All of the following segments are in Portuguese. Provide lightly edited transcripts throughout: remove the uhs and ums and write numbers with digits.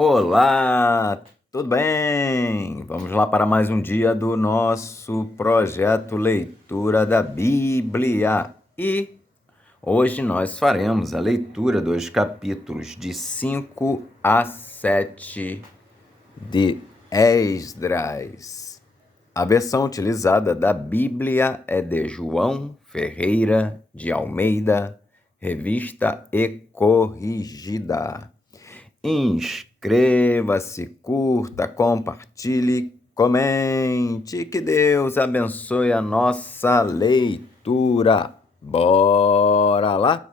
Olá, tudo bem? Vamos lá para mais um dia do nosso projeto Leitura da Bíblia. E hoje nós faremos a leitura dos capítulos de 5 a 7 de Esdras. A versão utilizada da Bíblia é de João Ferreira de Almeida, revista e corrigida. Inscreva-se, curta, compartilhe, comente. Que Deus abençoe a nossa leitura. Bora lá?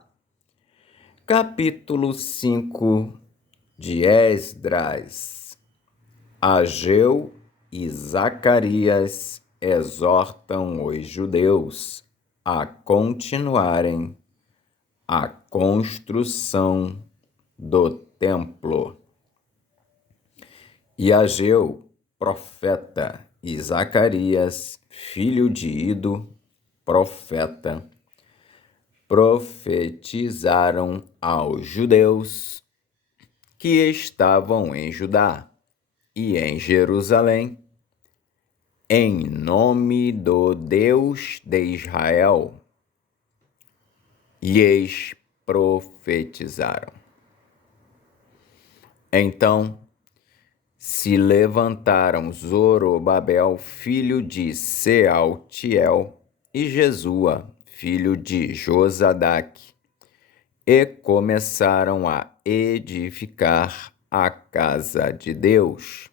Capítulo 5 de Esdras. Ageu e Zacarias exortam os judeus a continuarem a construção do templo. E Ageu, profeta, e Zacarias, filho de Ido, profeta, profetizaram aos judeus que estavam em Judá e em Jerusalém, em nome do Deus de Israel, lhes profetizaram. Então se levantaram Zorobabel, filho de Sealtiel, e Jesua, filho de Josadaque, e começaram a edificar a casa de Deus,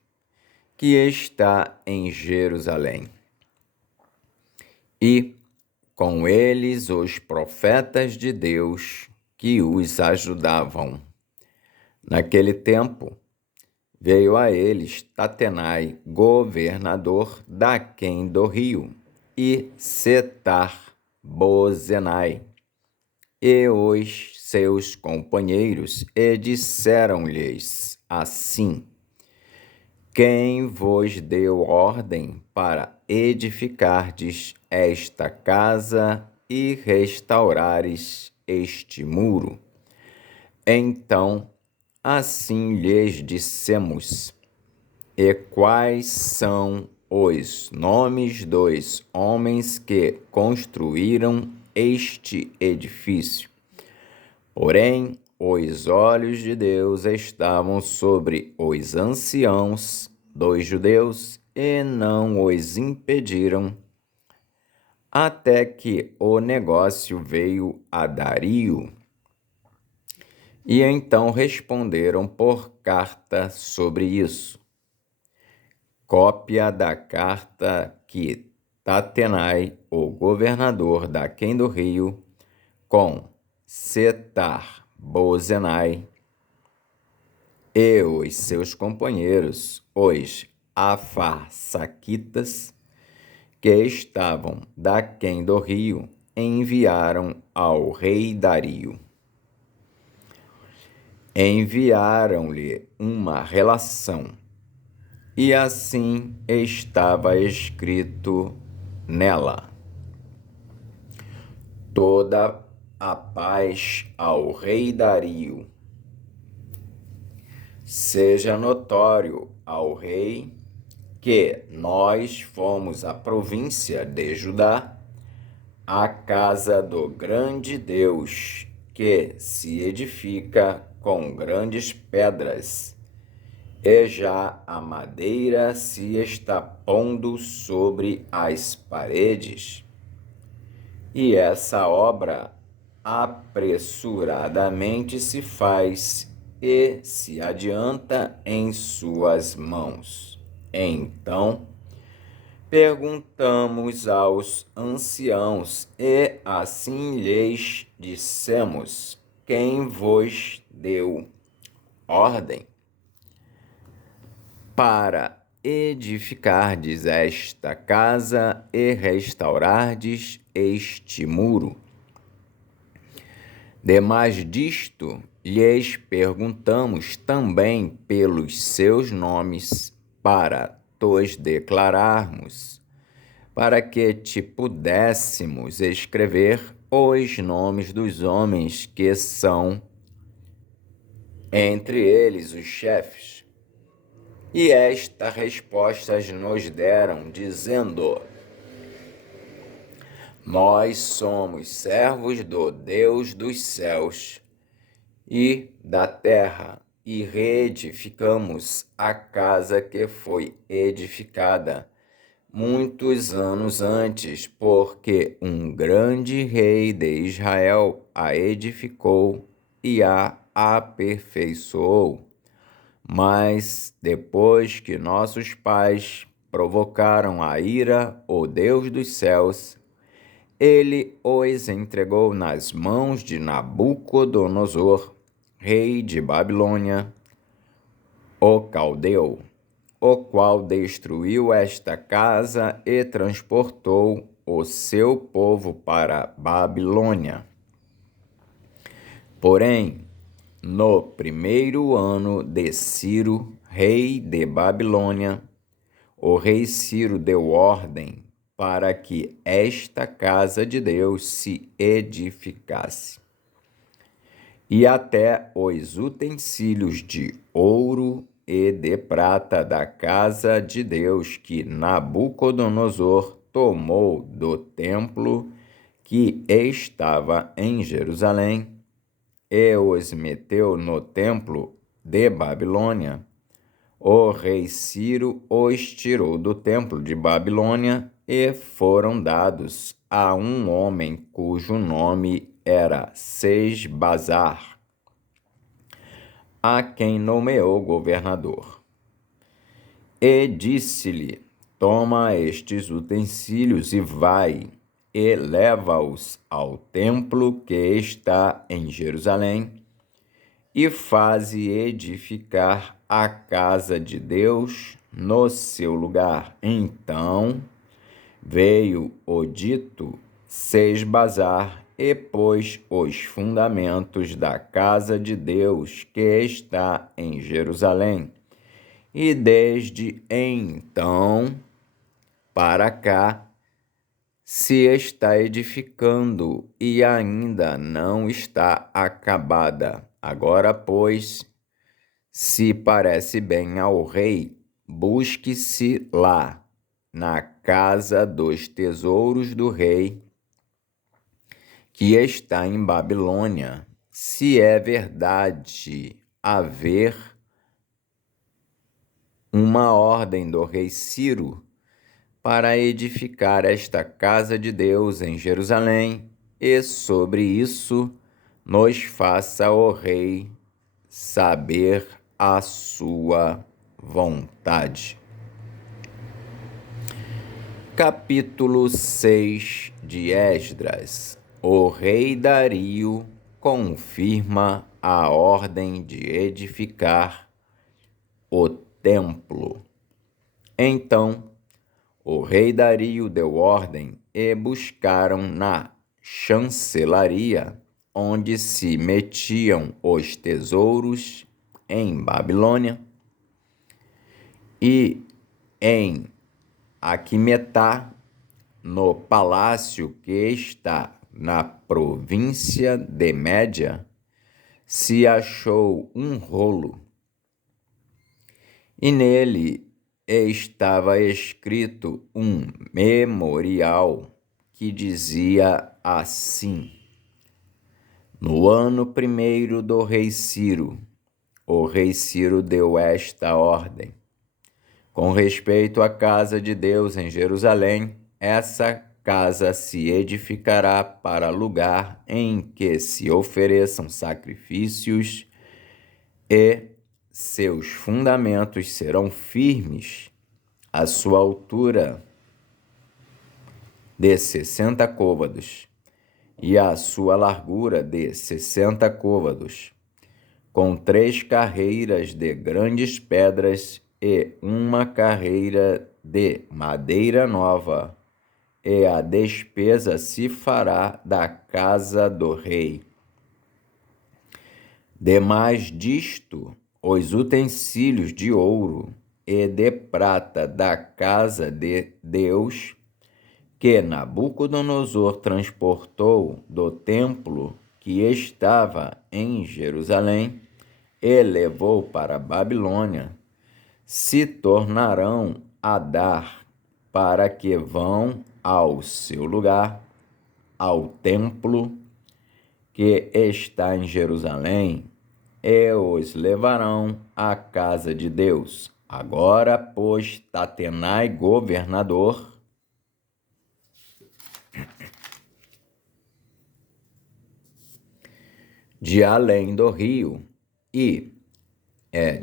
que está em Jerusalém. E com eles os profetas de Deus que os ajudavam. Naquele tempo, veio a eles Tatenai, governador daquém do rio, e Setar-Bozenai, e os seus companheiros, e disseram-lhes assim: Quem vos deu ordem para edificardes esta casa e restaurares este muro? Então, assim lhes dissemos: E quais são os nomes dos homens que construíram este edifício? Porém, os olhos de Deus estavam sobre os anciãos dos judeus e não os impediram, até que o negócio veio a Dario. E então responderam por carta sobre isso. Cópia da carta que Tatenai, o governador daquém do rio, com Setar-Bozenai e os seus companheiros, os Afarsaquitas, que estavam daquém do rio, enviaram ao rei Dario. Enviaram-lhe uma relação, e assim estava escrito nela: Toda a paz ao rei Dario. Seja notório ao rei que nós fomos a província de Judá, a casa do grande Deus, que se edifica com grandes pedras, e já a madeira se está pondo sobre as paredes. E essa obra apressuradamente se faz e se adianta em suas mãos. Então perguntamos aos anciãos, e assim lhes dissemos: Quem vos deu ordem para edificardes esta casa e restaurardes este muro? Demais disto, lhes perguntamos também pelos seus nomes, para tos declararmos, para que te pudéssemos escrever os nomes dos homens que são, entre eles os chefes, E esta resposta nos deram, dizendo: Nós somos servos do Deus dos céus e da terra, e reedificamos a casa que foi edificada muitos anos antes, porque um grande rei de Israel a edificou e a aperfeiçoou. Mas depois que nossos pais provocaram a ira, o Deus dos céus, ele os entregou nas mãos de Nabucodonosor, rei de Babilônia, o caldeu, o qual destruiu esta casa e transportou o seu povo para Babilônia. Porém, no primeiro ano de Ciro, rei de Babilônia, o rei Ciro deu ordem para que esta casa de Deus se edificasse. E até os utensílios de ouro e de prata da casa de Deus que Nabucodonosor tomou do templo que estava em Jerusalém e os meteu no templo de Babilônia, o rei Ciro os tirou do templo de Babilônia e foram dados a um homem cujo nome era Sesbazar, a quem nomeou governador. E disse-lhe: Toma estes utensílios e vai, e leva-os ao templo que está em Jerusalém, e faze edificar a casa de Deus no seu lugar. Então veio o dito Sesbazar e pôs os fundamentos da casa de Deus que está em Jerusalém. E desde então para cá se está edificando e ainda não está acabada. Agora, pois, se parece bem ao rei, busque-se lá, na casa dos tesouros do rei, que está em Babilônia, se é verdade haver uma ordem do rei Ciro para edificar esta casa de Deus em Jerusalém, e sobre isso nos faça o rei saber a sua vontade. Capítulo 6 de Esdras. O rei Dario confirma a ordem de edificar o templo. Então, o rei Dario deu ordem e buscaram na chancelaria, onde se metiam os tesouros em Babilônia, e em Aquimetá, no palácio que está na província de Média, se achou um rolo, e nele estava escrito um memorial que dizia assim: No ano primeiro do rei Ciro, o rei Ciro deu esta ordem: com respeito à casa de Deus em Jerusalém, essa casa se edificará para lugar em que se ofereçam sacrifícios, e seus fundamentos serão firmes, a sua altura de 60 côvados e a sua largura de 60 côvados, com 3 carreiras de grandes pedras e uma carreira de madeira nova, e a despesa se fará da casa do rei. Demais disto, os utensílios de ouro e de prata da casa de Deus, que Nabucodonosor transportou do templo que estava em Jerusalém e levou para a Babilônia, se tornarão a dar, para que vão ao seu lugar, ao templo que está em Jerusalém, e os levarão à casa de Deus. Agora, pois, Tatenai, governador, de além do rio,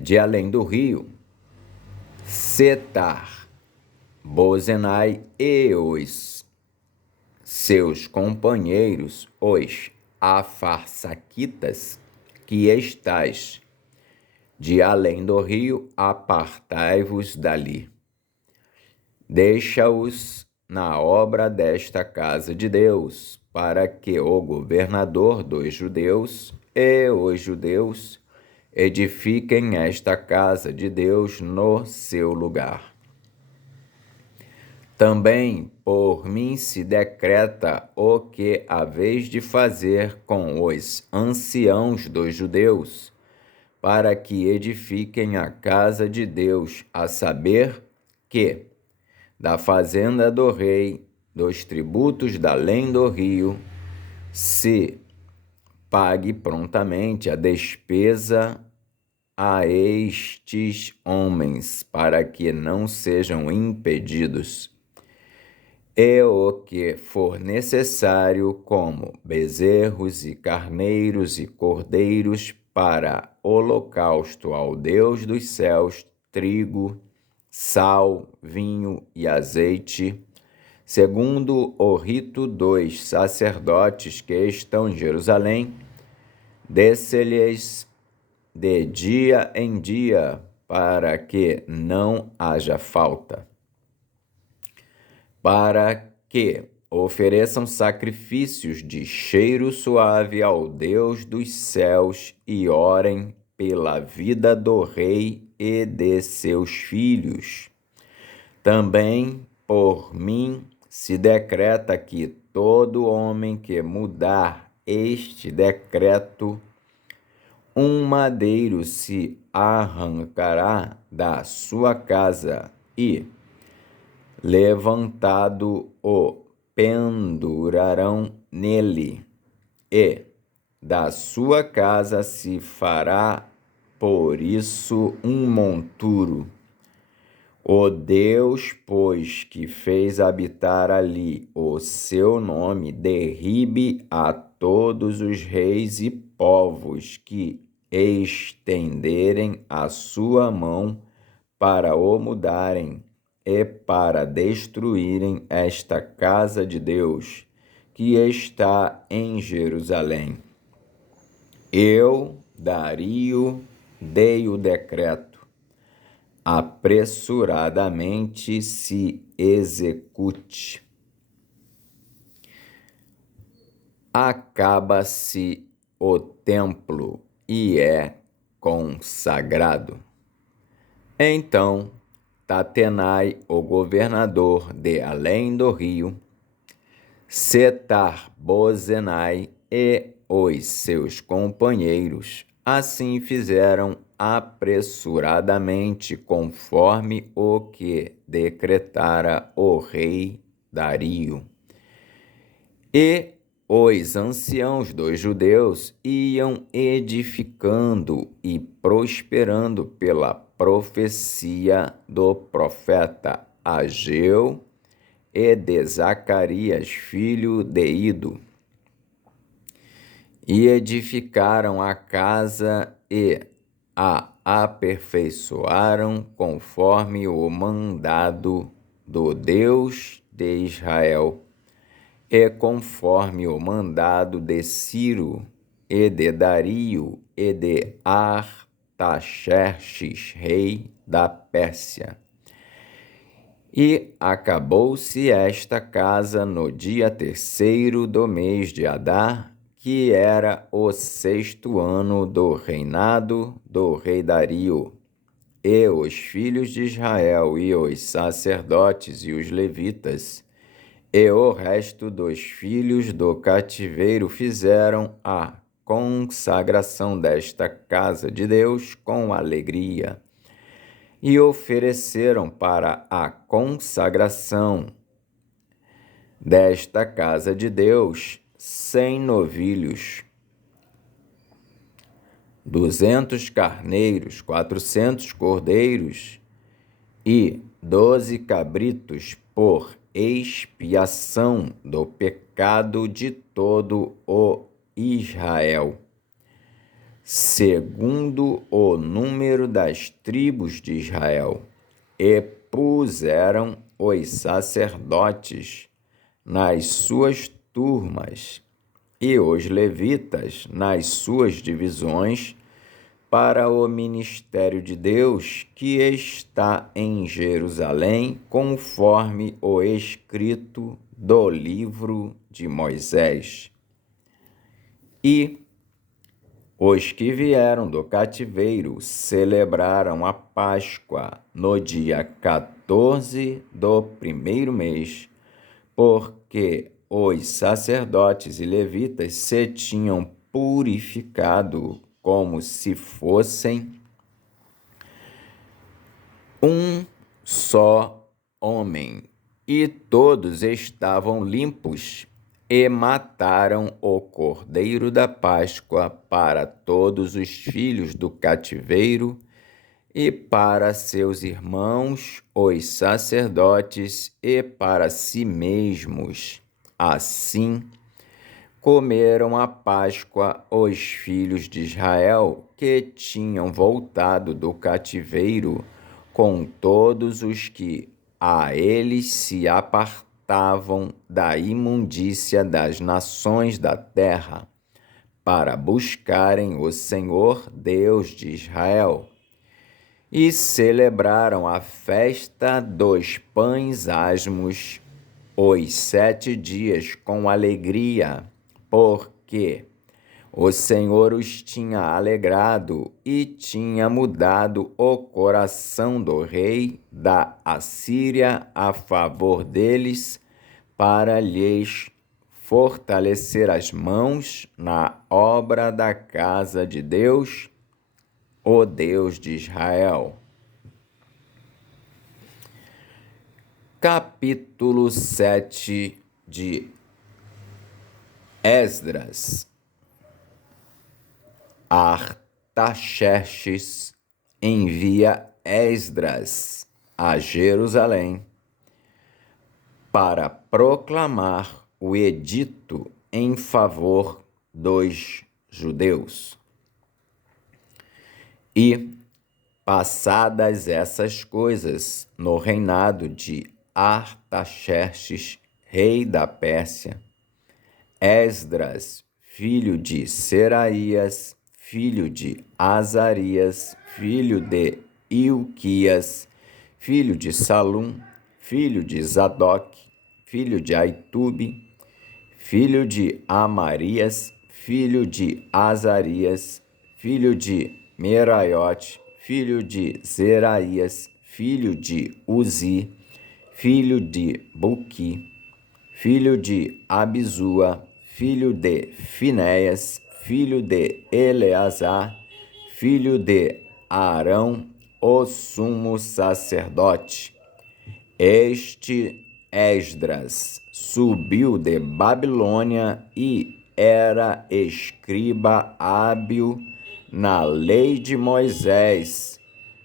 de além do rio, Setar, Bozenai e os seus companheiros, os afarsaquitas, que estais de além do rio, apartai-vos dali. Deixa-os na obra desta casa de Deus, para que o governador dos judeus e os judeus edifiquem esta casa de Deus no seu lugar. Também por mim se decreta o que haveis de fazer com os anciãos dos judeus, para que edifiquem a casa de Deus, a saber que, da fazenda do rei, dos tributos da além do rio, se pague prontamente a despesa a estes homens, para que não sejam impedidos. E o que for necessário, como bezerros e carneiros e cordeiros, para holocausto ao Deus dos céus, trigo, sal, vinho e azeite, segundo o rito dos sacerdotes que estão em Jerusalém, desse-lhes de dia em dia, para que não haja falta. Para que ofereçam sacrifícios de cheiro suave ao Deus dos céus e orem pela vida do rei e de seus filhos. Também por mim se decreta que todo homem que mudar este decreto, um madeiro se arrancará da sua casa e, levantado, o pendurarão nele, e da sua casa se fará por isso um monturo. O Deus, pois, que fez habitar ali o seu nome, derribe a todos os reis e povos que estenderem a sua mão para o mudarem e para destruírem esta casa de Deus, que está em Jerusalém. Eu, Dario, dei o decreto. Apressuradamente se execute. Acaba-se o templo e é consagrado. Então, Tatenai, o governador de além do rio, Setar-Bozenai e os seus companheiros assim fizeram apressuradamente, conforme o que decretara o rei Dario. E os anciãos dos judeus iam edificando e prosperando pela profecia do profeta Ageu e de Zacarias, filho de Ido. E edificaram a casa e a aperfeiçoaram conforme o mandado do Deus de Israel, e conforme o mandado de Ciro e de Dario e de Artaxerxes, rei da Pérsia. E acabou-se esta casa no dia 3º do mês de Adar, que era o 6º ano do reinado do rei Dario. E os filhos de Israel e os sacerdotes e os levitas e o resto dos filhos do cativeiro fizeram a consagração desta casa de Deus com alegria. e ofereceram para a consagração desta casa de Deus 100 novilhos, 200 carneiros, 400 cordeiros e 12 cabritos por expiação do pecado de todo o Israel, segundo o número das tribos de Israel, e puseram os sacerdotes nas suas turmas e os levitas nas suas divisões para o ministério de Deus que está em Jerusalém, conforme o escrito do livro de Moisés. E os que vieram do cativeiro celebraram a Páscoa no dia 14 do primeiro mês, porque os sacerdotes e levitas se tinham purificado como se fossem um só homem, e todos estavam limpos, e mataram o cordeiro da Páscoa para todos os filhos do cativeiro e para seus irmãos, os sacerdotes, e para si mesmos. Assim, comeram a Páscoa os filhos de Israel que tinham voltado do cativeiro, com todos os que a eles se apartavam da imundícia das nações da terra, para buscarem o Senhor Deus de Israel. E celebraram a festa dos pães asmos os 7 dias com alegria, porque o Senhor os tinha alegrado e tinha mudado o coração do rei da Assíria a favor deles, para lhes fortalecer as mãos na obra da casa de Deus, o Deus de Israel. Capítulo 7 de Esdras. Artaxerxes envia Esdras a Jerusalém para proclamar o edito em favor dos judeus. E, passadas essas coisas, no reinado de Artaxerxes, rei da Pérsia, Esdras, filho de Seraías, filho de Azarias, filho de Ilquias, filho de Salum, filho de Zadok, filho de Aitube, filho de Amarias, filho de Azarias, filho de Meraiote, filho de Zeraías, filho de Uzi, filho de Buqui, filho de Abizua, filho de Finéias, filho de Eleazar, filho de Arão, o sumo sacerdote. Este Esdras subiu de Babilônia e era escriba hábil na lei de Moisés,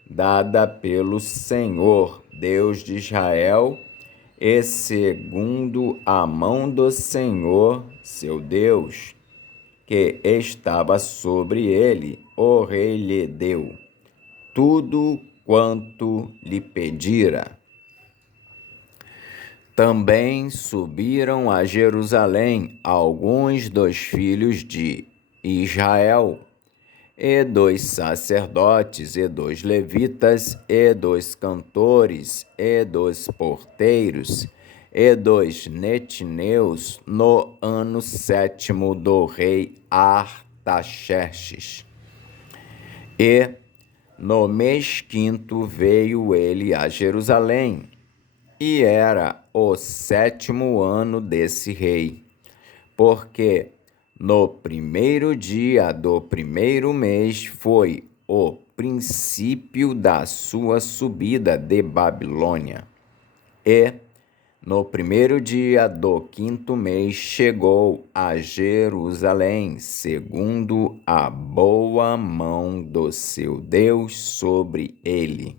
dada pelo Senhor, Deus de Israel, e segundo a mão do Senhor, seu Deus, que estava sobre ele, o rei lhe deu tudo quanto lhe pedira. Também subiram a Jerusalém alguns dos filhos de Israel, e dos sacerdotes, e dos levitas, e dos cantores, e dos porteiros, e dos netineus, no ano 7º do rei Artaxerxes. E no mês 5º veio ele a Jerusalém, e era o 7º ano desse rei, porque no primeiro dia do primeiro mês foi o princípio da sua subida de Babilônia. E, no primeiro dia do 5º mês, chegou a Jerusalém, segundo a boa mão do seu Deus sobre ele.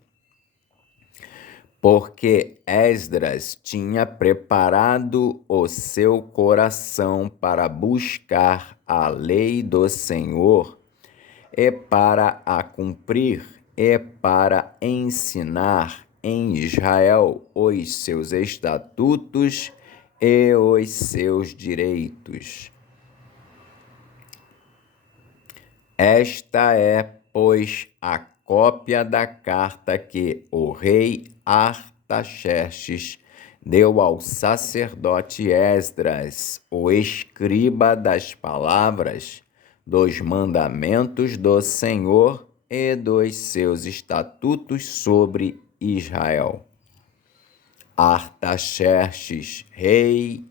Porque Esdras tinha preparado o seu coração para buscar a lei do Senhor, e para a cumprir, e para ensinar em Israel os seus estatutos e os seus direitos. Esta é, pois, a cópia da carta que o rei Artaxerxes deu ao sacerdote Esdras, o escriba das palavras dos mandamentos do Senhor e dos seus estatutos sobre Israel. Artaxerxes, rei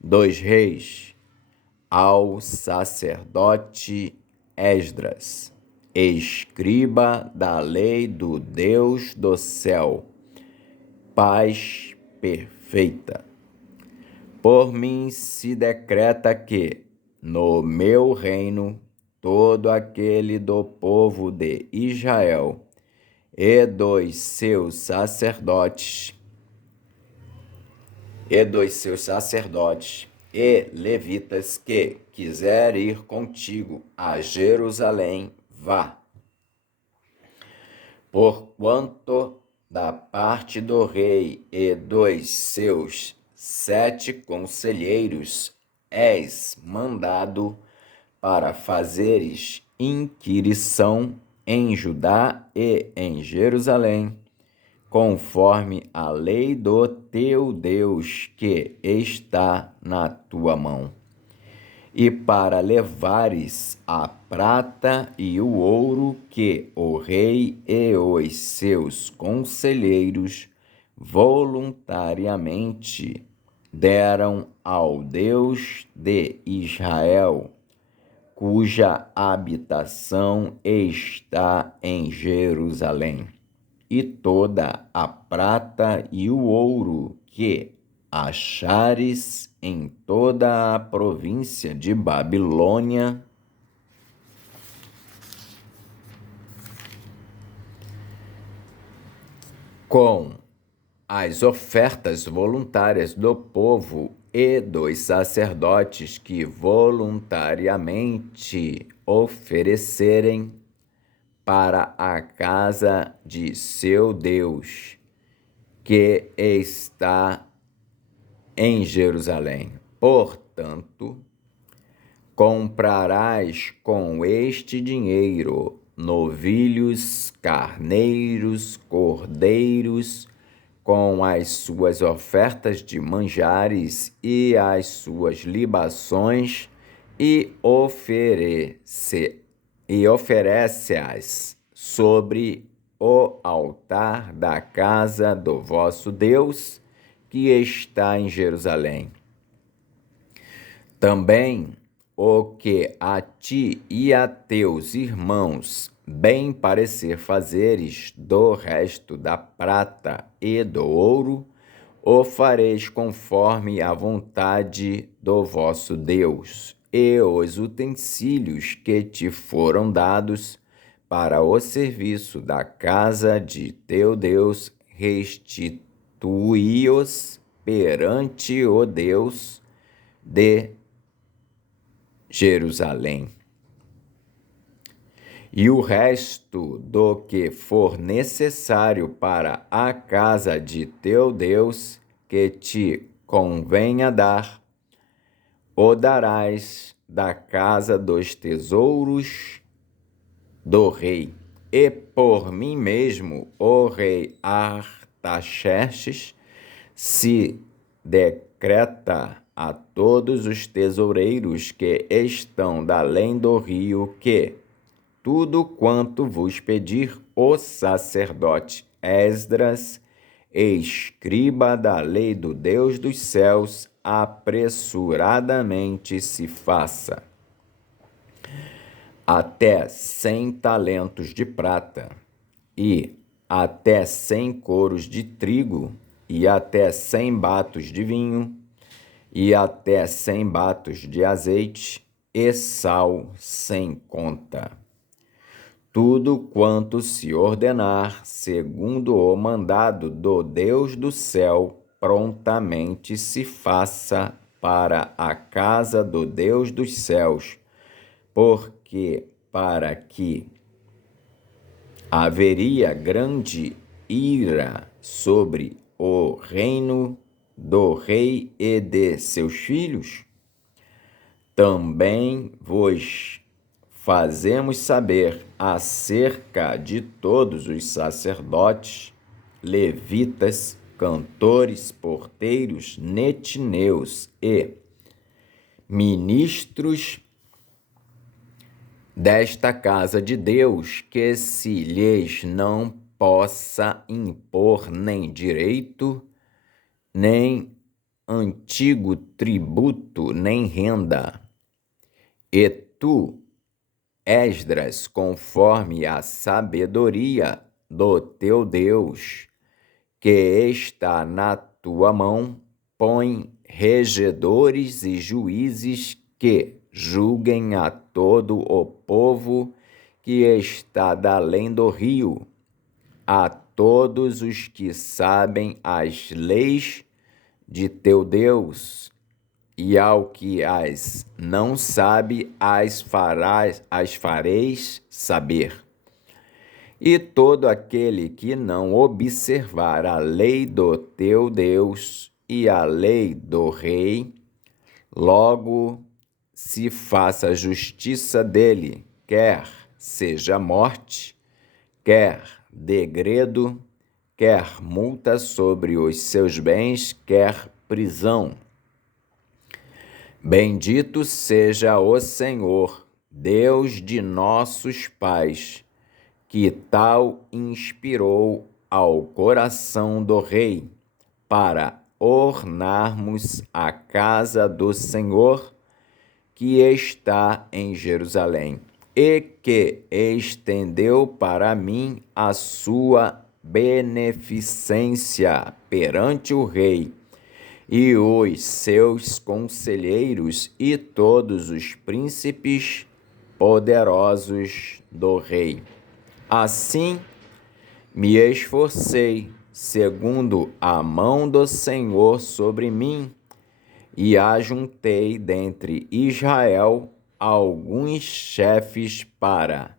dos reis, ao sacerdote Esdras, escriba da lei do Deus do céu, paz perfeita. Por mim se decreta que, no meu reino, todo aquele do povo de Israel e dos seus sacerdotes e levitas que quiser ir contigo a Jerusalém, vá. Porquanto da parte do rei e dos seus 7 conselheiros és mandado para fazeres inquirição em Judá e em Jerusalém, conforme a lei do teu Deus que está na tua mão, e para levares a prata e o ouro que o rei e os seus conselheiros voluntariamente deram ao Deus de Israel, cuja habitação está em Jerusalém, e toda a prata e o ouro que achares em toda a província de Babilônia, com as ofertas voluntárias do povo e dos sacerdotes que voluntariamente oferecerem para a casa de seu Deus, que está em Jerusalém. Portanto, comprarás com este dinheiro novilhos, carneiros, cordeiros, com as suas ofertas de manjares e as suas libações, e oferece-as sobre o altar da casa do vosso Deus, que está em Jerusalém. Também o que a ti e a teus irmãos bem parecer fazeres do resto da prata e do ouro, o fareis conforme a vontade do vosso Deus, e os utensílios que te foram dados para o serviço da casa de teu Deus, restituí-os perante o Deus de Jerusalém. E o resto do que for necessário para a casa de teu Deus, que te convenha dar, o darás da casa dos tesouros do rei. E por mim mesmo, o rei Artaxerxes, se decreta a todos os tesoureiros que estão da além do rio que tudo quanto vos pedir o sacerdote Esdras, escriba da lei do Deus dos céus, apressuradamente se faça. até 100 talentos de prata, e até 100 coros de trigo, e até 100 batos de vinho, e até 100 batos de azeite, e sal sem conta. Tudo quanto se ordenar, segundo o mandado do Deus do céu, prontamente se faça para a casa do Deus dos céus, porque para que haveria grande ira sobre o reino do rei e de seus filhos, também vos fazemos saber acerca de todos os sacerdotes, levitas, cantores, porteiros, netineus e ministros desta casa de Deus, que se lhes não possa impor nem direito, nem antigo tributo, nem renda. E tu, Esdras, conforme a sabedoria do teu Deus, que está na tua mão, põe regedores e juízes que julguem a todo o povo que está da além do rio, a todos os que sabem as leis de teu Deus, e ao que as não sabe, as fareis saber. E todo aquele que não observar a lei do teu Deus e a lei do rei, logo se faça justiça dele, quer seja morte, quer degredo, quer multa sobre os seus bens, quer prisão. Bendito seja o Senhor, Deus de nossos pais, que tal inspirou ao coração do rei, para ornarmos a casa do Senhor, que está em Jerusalém, e que estendeu para mim a sua beneficência perante o rei, e os seus conselheiros e todos os príncipes poderosos do rei. Assim me esforcei, segundo a mão do Senhor sobre mim, e ajuntei dentre Israel alguns chefes para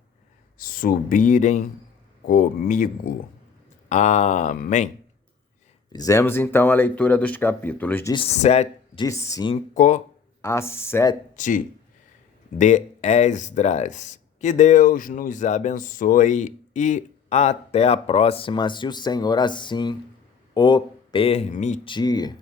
subirem comigo. Amém. Fizemos então a leitura dos capítulos de 5 a 7 de Esdras. Que Deus nos abençoe e até a próxima, se o Senhor assim o permitir.